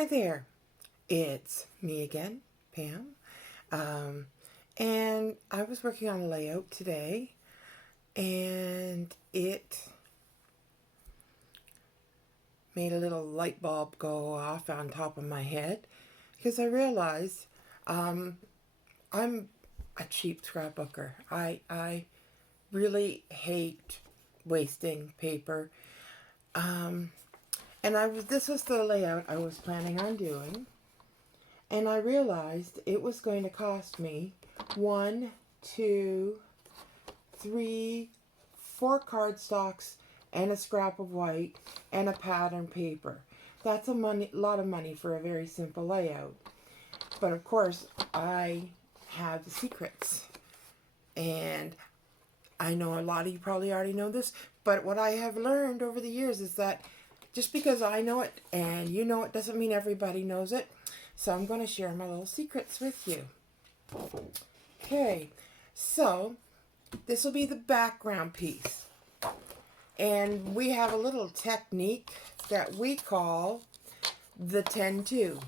Hi there, it's me again, Pam, and I was working on a layout today, and it made a little light bulb go off on top of my head, because I realized I'm a cheap scrapbooker. I really hate wasting paper. And this was the layout I was planning on doing. And I realized it was going to cost me 1, 2, 3, 4 cardstocks and a scrap of white and a pattern paper. That's a lot of money for a very simple layout. But of course, I have the secrets. And I know a lot of you probably already know this, but what I have learned over the years is that just because I know it and you know it doesn't mean everybody knows it. So I'm going to share my little secrets with you. Okay, so this will be the background piece. And we have a little technique that we call the 10-2.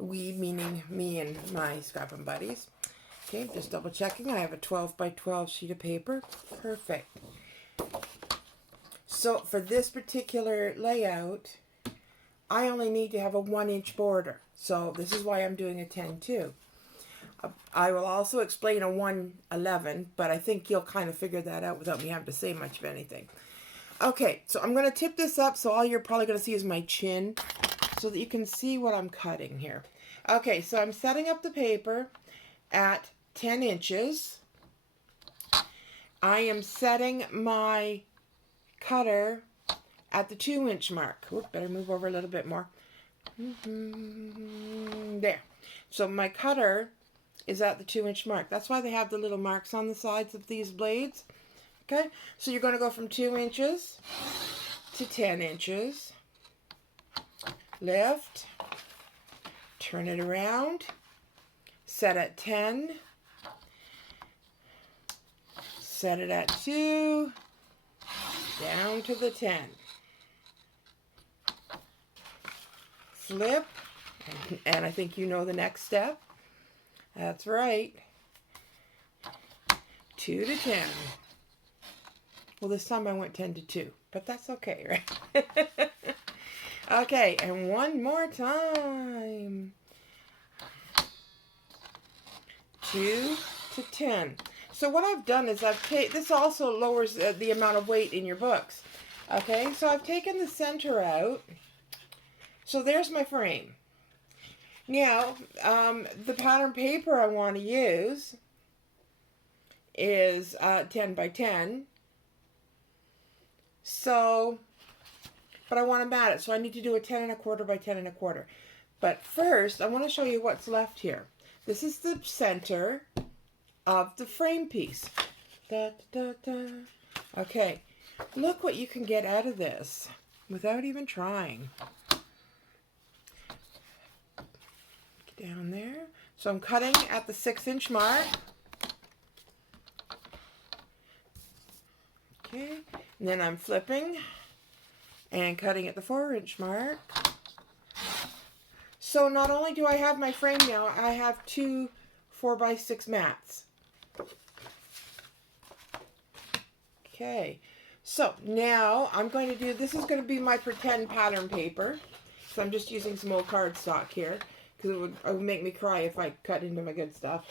We meaning me and my scrapping buddies. Okay, just double checking. I have a 12 by 12 sheet of paper. Perfect. So for this particular layout, I only need to have a 1-inch border. So this is why I'm doing a 10-2. I will also explain a 1/11, but I think you'll kind of figure that out without me having to say much of anything. Okay, so I'm going to tip this up so all you're probably going to see is my chin so that you can see what I'm cutting here. Okay, so I'm setting up the paper at 10 inches. I am setting my cutter at the 2-inch mark. Oop, better move over a little bit more. There. So my cutter is at the 2-inch mark. That's why they have the little marks on the sides of these blades. Okay, so you're going to go from 2 inches to 10 inches. Lift. Turn it around. Set at 10. Set it at 2. Down to the 10. Flip. And I think you know the next step. That's right. 2 to 10. Well, this time I went 10 to 2, but that's okay, right? Okay, and one more time. 2 to 10. So what I've done is this also lowers the amount of weight in your books. Okay, so I've taken the center out. So there's my frame. Now, the pattern paper I want to use is 10 by 10. So, but I want to mat it, so I need to do a 10 1/4 by 10 1/4. But first, I want to show you what's left here. This is the center of the frame piece. Da, da, da. Okay, look what you can get out of this without even trying. Down there. So I'm cutting at the 6-inch mark. Okay, and then I'm flipping and cutting at the 4-inch mark. So not only do I have my frame now, I have 2 4x6 mats. Okay, so now I'm going to do, this is going to be my pretend pattern paper. So I'm just using some old cardstock here, because it would make me cry if I cut into my good stuff.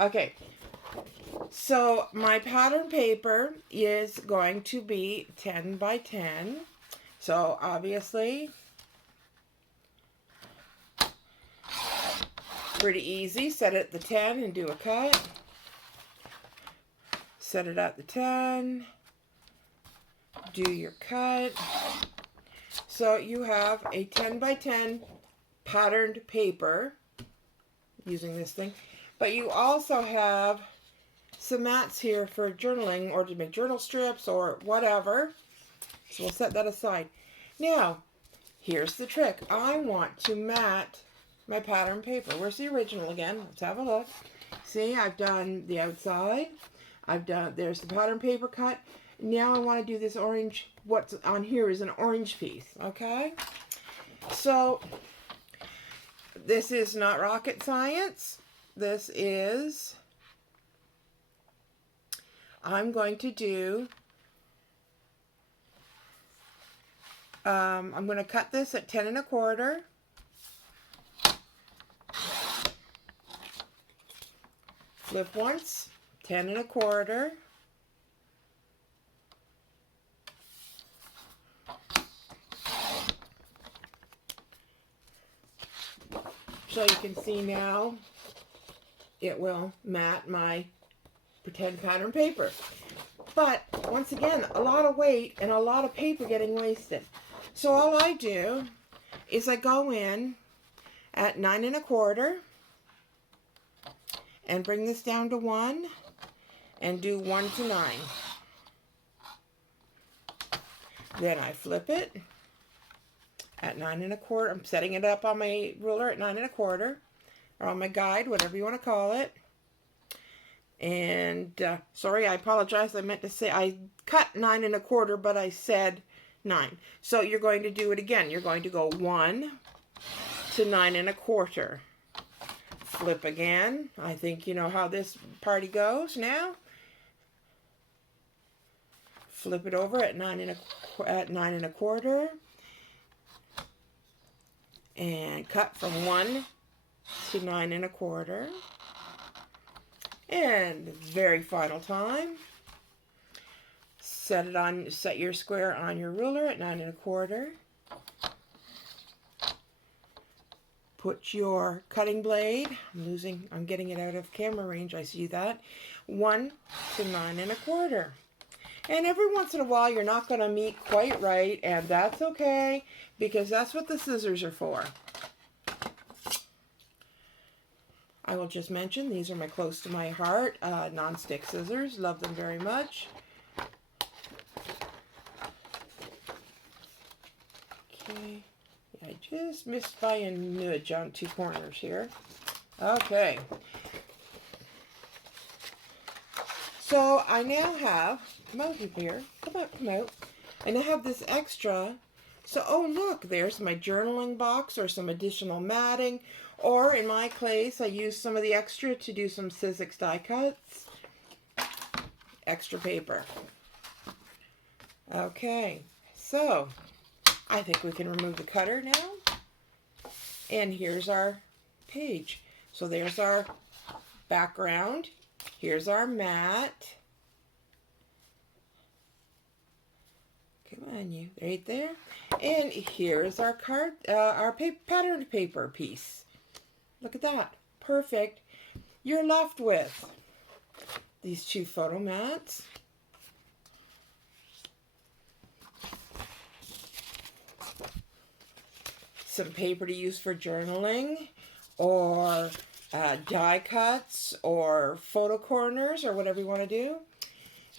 Okay, so my pattern paper is going to be 10 by 10. So obviously, pretty easy. Set it at the 10 and do a cut. Set it at the 10. Do your cut. So you have a 10 by 10 patterned paper using this thing, but you also have some mats here for journaling or to make journal strips or whatever. So we'll set that aside. Now, here's the trick. I want to mat my pattern paper. Where's the original again? Let's have a look. See, I've done the outside. There's the pattern paper cut. Now I want to do this orange. What's on here is an orange piece, okay? So This is not rocket science. This is, I'm going to do, I'm going to cut this at 10 1/4. Flip once, 10 1/4. So you can see now, it will mat my pretend pattern paper. But once again, a lot of weight and a lot of paper getting wasted. So all I do is I go in at 9 1/4 and bring this down to 1 and do 1 to 9. Then I flip it at 9 1/4. I'm setting it up on my ruler at 9 1/4, or on my guide, whatever you want to call it. And sorry, I apologize. I meant to say I cut 9 1/4, but I said 9. So you're going to do it again. You're going to go 1 to 9 1/4. Flip again. I think you know how this party goes now. Flip it over at 9 1/4. And cut from 1 to 9 1/4. And the very final time, set your square on your ruler at 9 1/4. Put your cutting blade, I'm getting it out of camera range, I see that, 1 to 9 1/4. And every once in a while, you're not going to meet quite right, and that's okay, because that's what the scissors are for. I will just mention, these are my close to my heart non-stick scissors. Love them very much. Okay, I just missed by a nudge on 2 corners here. Okay. So I now have, come out here, come out. I now have this extra. So, oh look, there's my journaling box or some additional matting. Or in my case, I use some of the extra to do some Sizzix die cuts. Extra paper. Okay, so I think we can remove the cutter now. And here's our page. So there's our background. Here's our mat. Come on, you, right there. And here's our patterned paper piece. Look at that, perfect. You're left with these 2 photo mats. Some paper to use for journaling, or die cuts, or photo corners, or whatever you want to do.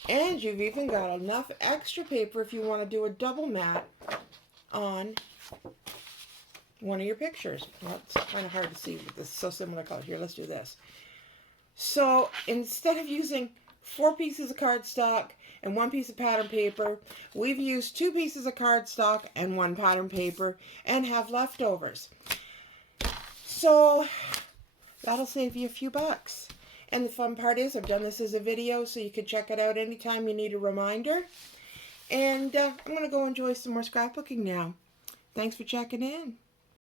And you've even got enough extra paper if you want to do a double mat on one of your pictures. Well, it's kind of hard to see with this so similar color. Here, let's do this. So instead of using 4 pieces of cardstock and 1 piece of pattern paper, we've used 2 pieces of cardstock and 1 pattern paper and have leftovers. So that'll save you a few bucks. And the fun part is I've done this as a video, so you can check it out anytime you need a reminder. And I'm going to go enjoy some more scrapbooking now. Thanks for checking in.